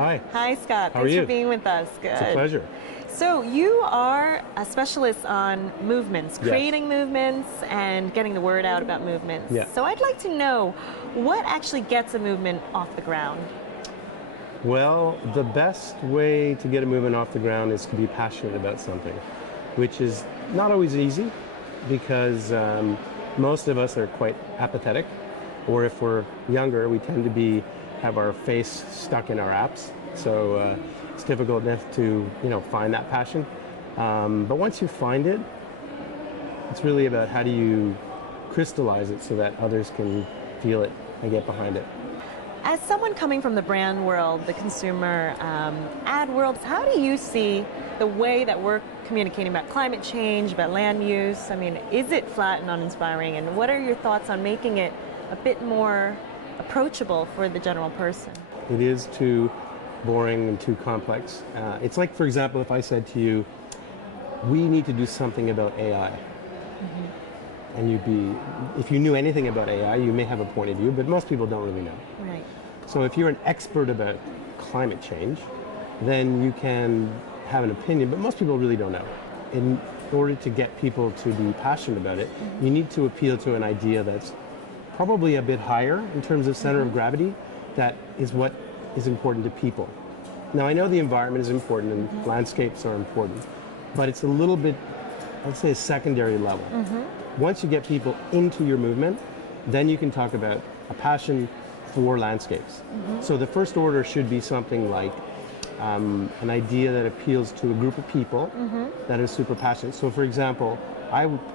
Hi. Hi, Scott. How are Thanks you? for being with us. Good. It's a pleasure. So you are a specialist on movements, Yes. creating movements and getting the word out about movements. Yeah. So I'd like to know what actually gets a movement off the ground. Well, the best way to get a movement off the ground is to be passionate about something, which is not always easy because most of us are quite apathetic, or if we're younger, we tend to have our face stuck in our apps. So it's difficult enough to find that passion. But once you find it, it's really about how do you crystallize it so that others can feel it and get behind it. As someone coming from the brand world, the consumer ad world, how do you see the way that we're communicating about climate change, about land use? I mean, is it flat and uninspiring? And what are your thoughts on making it a bit more approachable for the general person? It is too boring and too complex. It's like, for example, if I said to you, we need to do something about AI. And if you knew anything about AI, you may have a point of view, but most people don't really know. Right. So if you're an expert about climate change, then you can have an opinion, but most people really don't know. In order to get people to be passionate about it, you need to appeal to an idea that's probably a bit higher in terms of center of gravity. That is what is important to people. Now, I know the environment is important and landscapes are important, but it's a little bit, I'd say, a secondary level. Once you get people into your movement, then you can talk about a passion for landscapes. So the first order should be something like an idea that appeals to a group of people that is super passionate. So for example,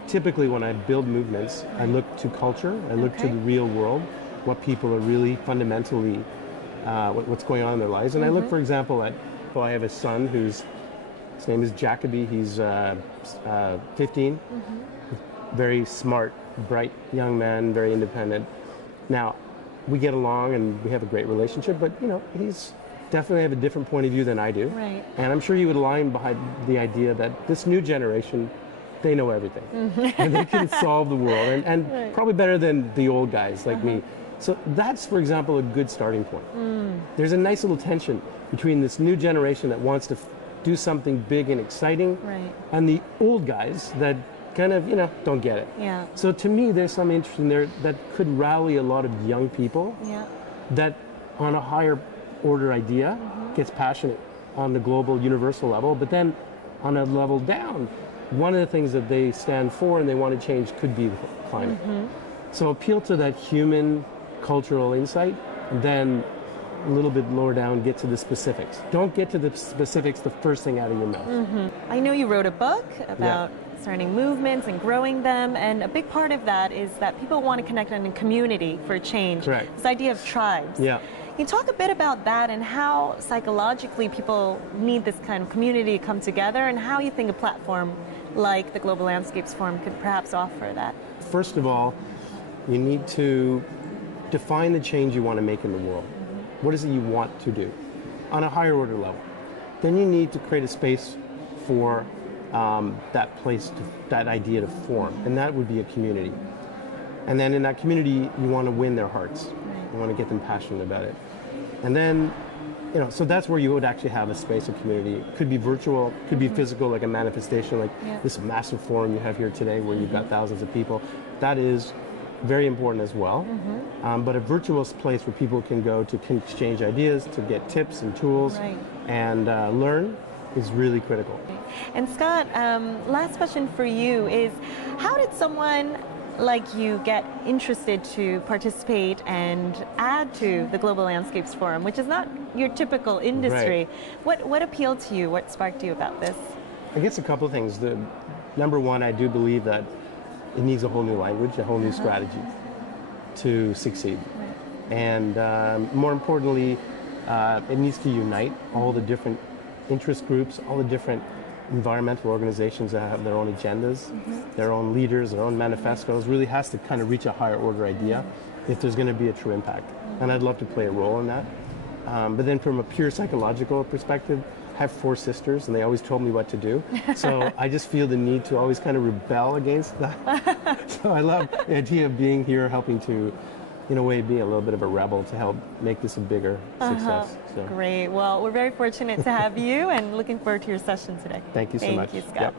typically when I build movements, I look to culture, I look to the real world, what people are really fundamentally, what's going on in their lives. And I look, for example, I have a son his name is Jacoby, he's 15. Very smart, bright young man, very independent. Now, we get along and we have a great relationship, but he's definitely have a different point of view than I do. Right. And I'm sure you would align behind the idea that this new generation, they know everything. And they can solve the world, and probably better than the old guys like me. So that's, for example, a good starting point. There's a nice little tension between this new generation that wants to do something big and exciting, and the old guys that kind of, don't get it. Yeah. So to me, there's some interest in there that could rally a lot of young people that on a higher order idea gets passionate on the global universal level, but then on a level down, one of the things that they stand for and they want to change could be the climate. So appeal to that human cultural insight, and then a little bit lower down, get to the specifics. Don't get to the specifics the first thing out of your mouth. I know you wrote a book about starting movements and growing them, and a big part of that is that people want to connect in a community for change. Correct. This idea of tribes. Yeah. Can you talk a bit about that and how psychologically people need this kind of community to come together, and how you think a platform like the Global Landscapes Forum could perhaps offer that? First of all, you need to define the change you want to make in the world. What is it you want to do on a higher order level? Then you need to create a space for that idea to form, and that would be a community. And then in that community, you want to win their hearts. You want to get them passionate about it. And then, so that's where you would actually have a space of community. It could be virtual, could be physical, like a manifestation, like this massive forum you have here today where you've got thousands of people. That is very important as well. But a virtual place where people can go to exchange ideas, to get tips and tools, and learn is really critical. And Scott, last question for you is, how did someone like you get interested to participate and add to the Global Landscapes Forum, which is not your typical industry? What appealed to you? What sparked you about this? I guess a couple of things. Number one, I do believe that it needs a whole new language, a whole new strategy to succeed. And more importantly, it needs to unite all the different interest groups, all the different environmental organizations that have their own agendas, their own leaders, their own manifestos. Really has to kind of reach a higher order idea if there's going to be a true impact. And I'd love to play a role in that. But then from a pure psychological perspective, I have 4 sisters and they always told me what to do. So I just feel the need to always kind of rebel against that. So I love the idea of being here, helping to in a way, be a little bit of a rebel to help make this a bigger success. So Great. Well, we're very fortunate to have you and looking forward to your session today. thank you so much. Thank you, Scott. Yep.